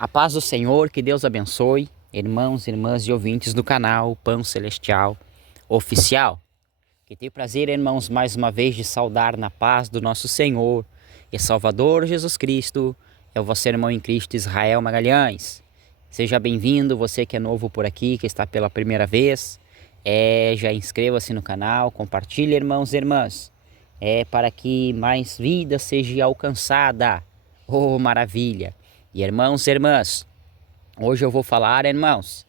A paz do Senhor, que Deus abençoe, irmãos, irmãs e ouvintes do canal Pão Celestial Oficial. Que tenho prazer, irmãos, mais uma vez de saudar na paz do nosso Senhor e Salvador Jesus Cristo. É o vosso irmão em Cristo, Israel Magalhães. Seja bem-vindo, você que é novo por aqui, que está pela primeira vez. Já inscreva-se no canal, compartilhe, irmãos e irmãs. Para que mais vida seja alcançada. Oh, maravilha! E irmãos e irmãs, hoje eu vou falar, irmãos,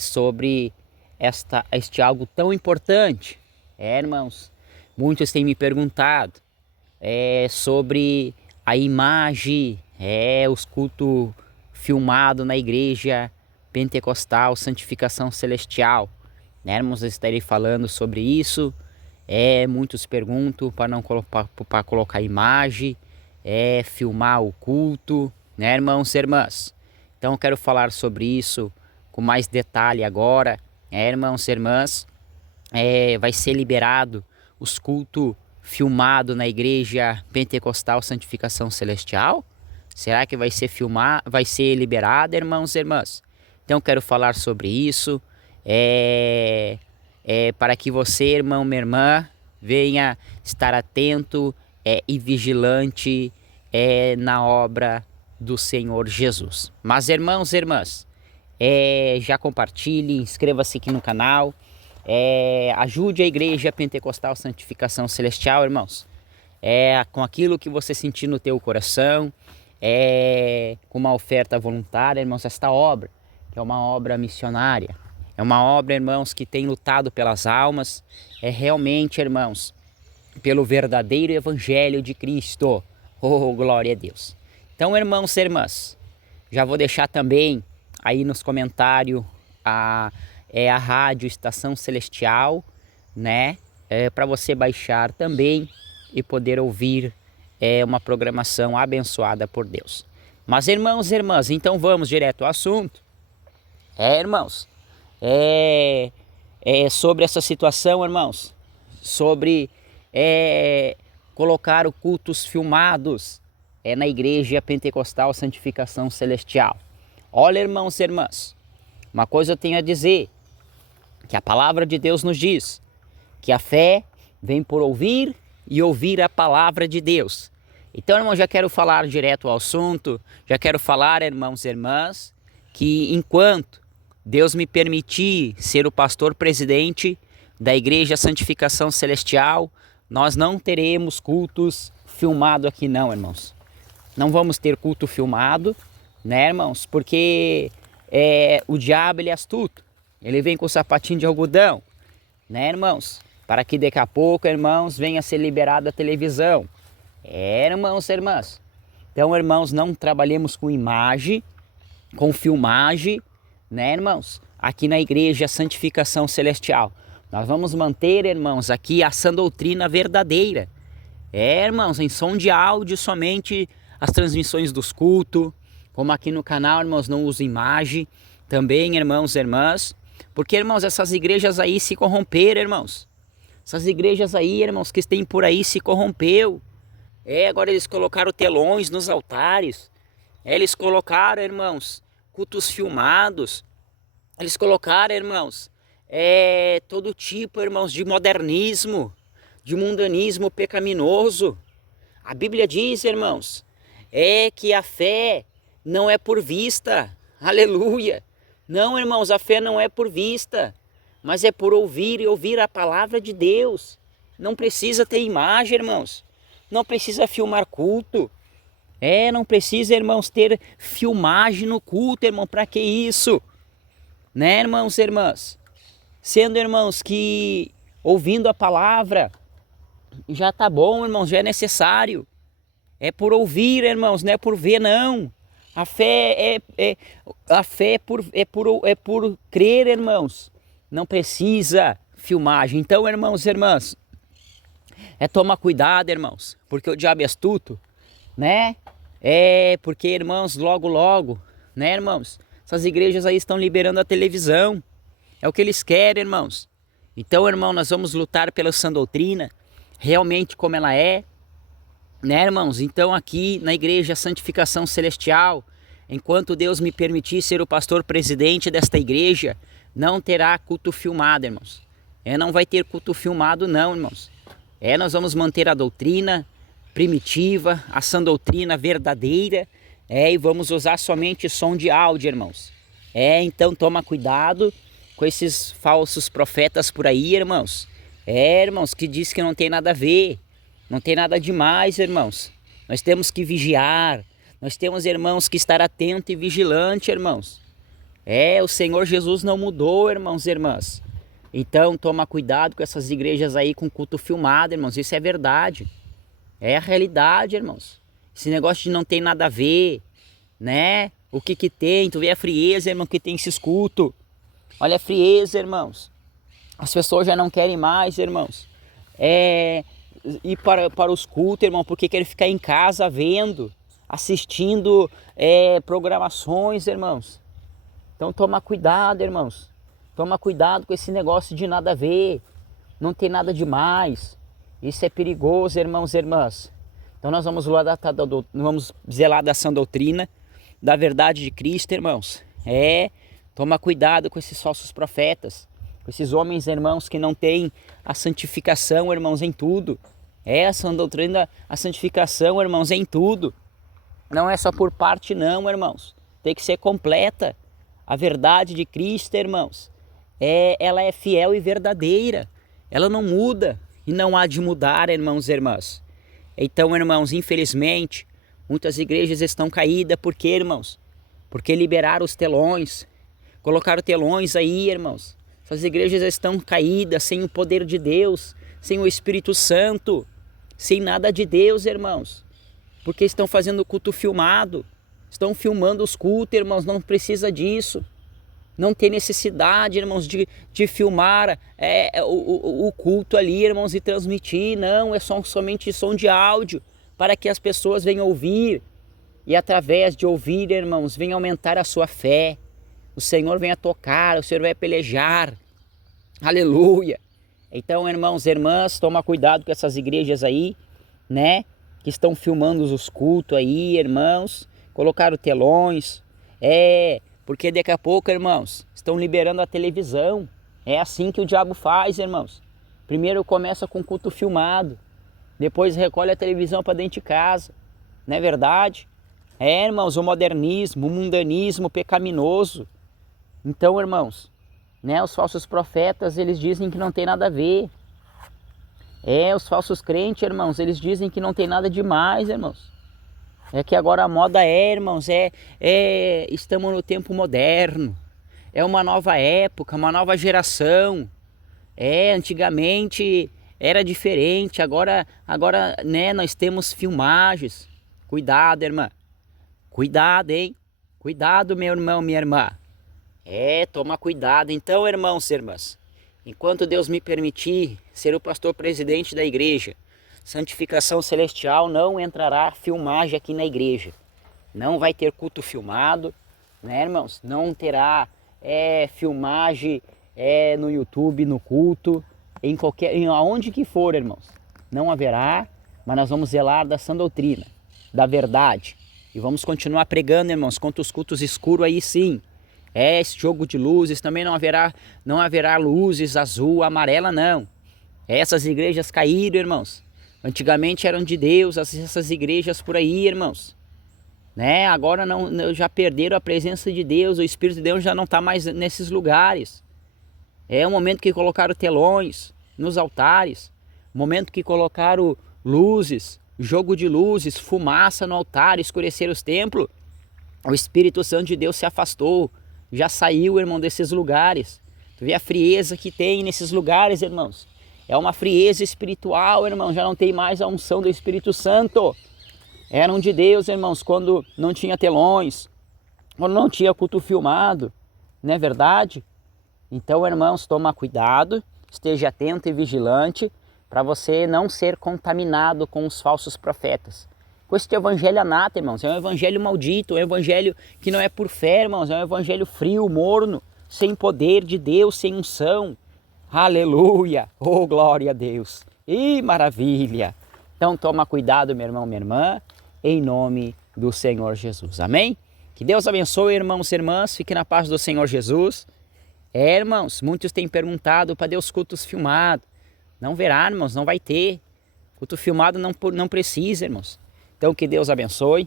sobre este algo tão importante. Irmãos, muitos têm me perguntado sobre a imagem, os cultos filmados na igreja pentecostal, santificação celestial. Irmãos, eu estarei falando sobre isso. Muitos perguntam para colocar imagem, filmar o culto, né, irmãos e irmãs? Então eu quero falar sobre isso com mais detalhe agora, irmãos e irmãs. Vai ser liberado os cultos filmados na igreja pentecostal santificação celestial? Será que vai ser liberado, irmãos e irmãs? Então eu quero falar sobre isso, para que você, irmão, minha irmã, venha estar atento e vigilante na obra do Senhor Jesus. Mas, irmãos e irmãs, já compartilhe, inscreva-se aqui no canal, ajude a Igreja Pentecostal Santificação Celestial, irmãos, com aquilo que você sentir no teu coração, com uma oferta voluntária, irmãos. Esta obra, que é uma obra missionária, é uma obra, irmãos, que tem lutado pelas almas, realmente, irmãos, pelo verdadeiro Evangelho de Cristo. Oh, glória a Deus! Então, irmãos e irmãs, já vou deixar também aí nos comentários a rádio Estação Celestial, né? Para você baixar também e poder ouvir uma programação abençoada por Deus. Mas, irmãos e irmãs, então vamos direto ao assunto. Irmãos, sobre essa situação, irmãos, sobre colocar os cultos filmados na igreja pentecostal santificação celestial. Olha, irmãos e irmãs, uma coisa eu tenho a dizer, que a palavra de Deus nos diz que a fé vem por ouvir e ouvir a palavra de Deus. Então, irmão, já quero falar direto ao assunto, já quero falar, irmãos e irmãs, que enquanto Deus me permitir ser o pastor presidente da Igreja Santificação Celestial, nós não teremos cultos filmados aqui não, irmãos. Não vamos ter culto filmado, né, irmãos? Porque o diabo, ele é astuto. Ele vem com o sapatinho de algodão, né, irmãos? Para que daqui a pouco, irmãos, venha a ser liberada a televisão. Irmãos e irmãs. Então, irmãos, não trabalhemos com imagem, com filmagem, né, irmãos? Aqui na Igreja Santificação Celestial. Nós vamos manter, irmãos, aqui a sã doutrina verdadeira. Irmãos, em som de áudio somente as transmissões dos cultos. Como aqui no canal, irmãos, não uso imagem. Também, irmãos e irmãs. Porque, irmãos, essas igrejas aí se corromperam, irmãos. Essas igrejas aí, irmãos, que tem por aí se corrompeu. Agora eles colocaram telões nos altares. Eles colocaram, irmãos, cultos filmados. Eles colocaram, irmãos, todo tipo, irmãos, de modernismo, de mundanismo pecaminoso. A Bíblia diz, irmãos, que a fé não é por vista. Aleluia! Não, irmãos, a fé não é por vista, mas é por ouvir e ouvir a palavra de Deus. Não precisa ter imagem, irmãos. Não precisa filmar culto. Não precisa, irmãos, ter filmagem no culto, irmão. Para que isso? Né, irmãos e irmãs? Sendo, irmãos, que ouvindo a palavra já tá bom, irmãos, já é necessário. É por ouvir, irmãos, não é por ver, não. A fé é por crer, irmãos. Não precisa filmagem. Então, irmãos e irmãs, tomar cuidado, irmãos, porque o diabo é astuto, né? Porque, irmãos, logo, né, irmãos? Essas igrejas aí estão liberando a televisão. É o que eles querem, irmãos. Então, irmão, nós vamos lutar pela sã doutrina, realmente como ela é, né, irmãos? Então, aqui na Igreja Santificação Celestial, enquanto Deus me permitir ser o pastor presidente desta igreja, não terá culto filmado, irmãos. Não vai ter culto filmado não, irmãos. Nós vamos manter a doutrina primitiva, a sã doutrina verdadeira, e vamos usar somente som de áudio, irmãos. Então toma cuidado com esses falsos profetas por aí, irmãos. Irmãos, que diz que não tem nada a ver, não tem nada demais, irmãos. Nós temos que vigiar, nós temos, irmãos, que estar atento e vigilante, irmãos. O Senhor Jesus não mudou, irmãos e irmãs. Então toma cuidado com essas igrejas aí com culto filmado, irmãos. Isso é verdade. É a realidade, irmãos. Esse negócio de não tem nada a ver, né? O que tem? Tu vê a frieza, irmão, que tem esses cultos. Olha a frieza, irmãos. As pessoas já não querem mais, irmãos. Ir para os cultos, irmão, porque querem ficar em casa vendo, assistindo programações, irmãos. Então toma cuidado, irmãos. Toma cuidado com esse negócio de nada a ver. Não tem nada demais. Isso é perigoso, irmãos e irmãs. Então nós vamos zelar da sã doutrina, da verdade de Cristo, irmãos. Toma cuidado com esses falsos profetas, com esses homens, irmãos, que não têm a santificação, irmãos, em tudo. A sã doutrina, a santificação, irmãos, em tudo. Não é só por parte não, irmãos. Tem que ser completa. A verdade de Cristo, irmãos, ela é fiel e verdadeira. Ela não muda e não há de mudar, irmãos e irmãs. Então, irmãos, infelizmente, muitas igrejas estão caídas. Por quê, irmãos? Porque liberaram os telões, colocaram telões aí, irmãos. Essas igrejas estão caídas, sem o poder de Deus, sem o Espírito Santo, sem nada de Deus, irmãos. Porque estão fazendo culto filmado, estão filmando os cultos, irmãos, não precisa disso. Não tem necessidade, irmãos, de filmar o culto ali, irmãos, e transmitir. Não, é somente som de áudio, para que as pessoas venham ouvir. E através de ouvir, irmãos, venha aumentar a sua fé. O Senhor venha tocar, o Senhor vai pelejar. Aleluia! Então, irmãos e irmãs, toma cuidado com essas igrejas aí, né? Que estão filmando os cultos aí, irmãos. Colocaram telões. Porque daqui a pouco, irmãos, estão liberando a televisão. É assim que o diabo faz, irmãos. Primeiro começa com culto filmado, depois recolhe a televisão para dentro de casa. Não é verdade? Irmãos, o modernismo, o mundanismo pecaminoso. Então, irmãos, né, os falsos profetas, eles dizem que não tem nada a ver. Os falsos crentes, irmãos, eles dizem que não tem nada demais, irmãos. Que agora a moda irmãos, estamos no tempo moderno. É uma nova época, uma nova geração. Antigamente era diferente, agora, né, nós temos filmagens. Cuidado, irmã. Cuidado, hein? Cuidado, meu irmão, minha irmã. Toma cuidado. Então, irmãos e irmãs, enquanto Deus me permitir ser o pastor presidente da igreja, santificação celestial, não entrará filmagem aqui na igreja. Não vai ter culto filmado, né, irmãos? Não terá filmagem no YouTube, no culto, aonde que for, irmãos. Não haverá, mas nós vamos zelar da sã doutrina, da verdade. E vamos continuar pregando, irmãos, contra os cultos escuros aí sim. Esse jogo de luzes, também não haverá luzes azul, amarela, não. Essas igrejas caíram, irmãos. Antigamente eram de Deus, essas igrejas por aí, irmãos. Né? Agora já perderam a presença de Deus, o Espírito de Deus já não está mais nesses lugares. É o momento que colocaram telões nos altares, o momento que colocaram luzes, jogo de luzes, fumaça no altar, escureceram os templos. O Espírito Santo de Deus se afastou, já saiu, irmão, desses lugares. Tu vê a frieza que tem nesses lugares, irmãos. É uma frieza espiritual, irmão, já não tem mais a unção do Espírito Santo. Eram de Deus, irmãos, quando não tinha telões, quando não tinha culto filmado, não é verdade? Então, irmãos, toma cuidado, esteja atento e vigilante para você não ser contaminado com os falsos profetas. Com este evangelho anato, irmãos, é um evangelho maldito, é um evangelho que não é por fé, irmãos, é um evangelho frio, morno, sem poder de Deus, sem unção. Aleluia! Oh, glória a Deus! Ih, maravilha! Então toma cuidado, meu irmão, minha irmã, em nome do Senhor Jesus. Amém? Que Deus abençoe, irmãos e irmãs. Fique na paz do Senhor Jesus. Irmãos, muitos têm perguntado para Deus cultos filmados. Não verá, irmãos, não vai ter. Culto filmado não precisa, irmãos. Então que Deus abençoe.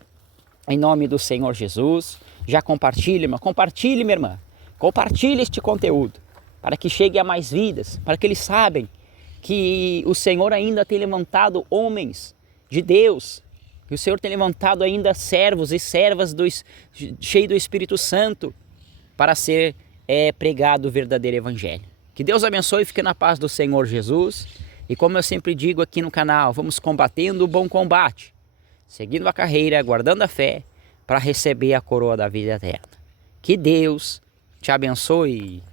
Em nome do Senhor Jesus. Já compartilhe, irmã. Compartilhe, minha irmã. Compartilhe este conteúdo. Para que chegue a mais vidas. Para que eles sabem que o Senhor ainda tem levantado homens de Deus. Que o Senhor tem levantado ainda servos e servas cheios do Espírito Santo para ser pregado o verdadeiro Evangelho. Que Deus abençoe e fique na paz do Senhor Jesus. E como eu sempre digo aqui no canal, vamos combatendo o bom combate, seguindo a carreira, guardando a fé, para receber a coroa da vida eterna. Que Deus te abençoe.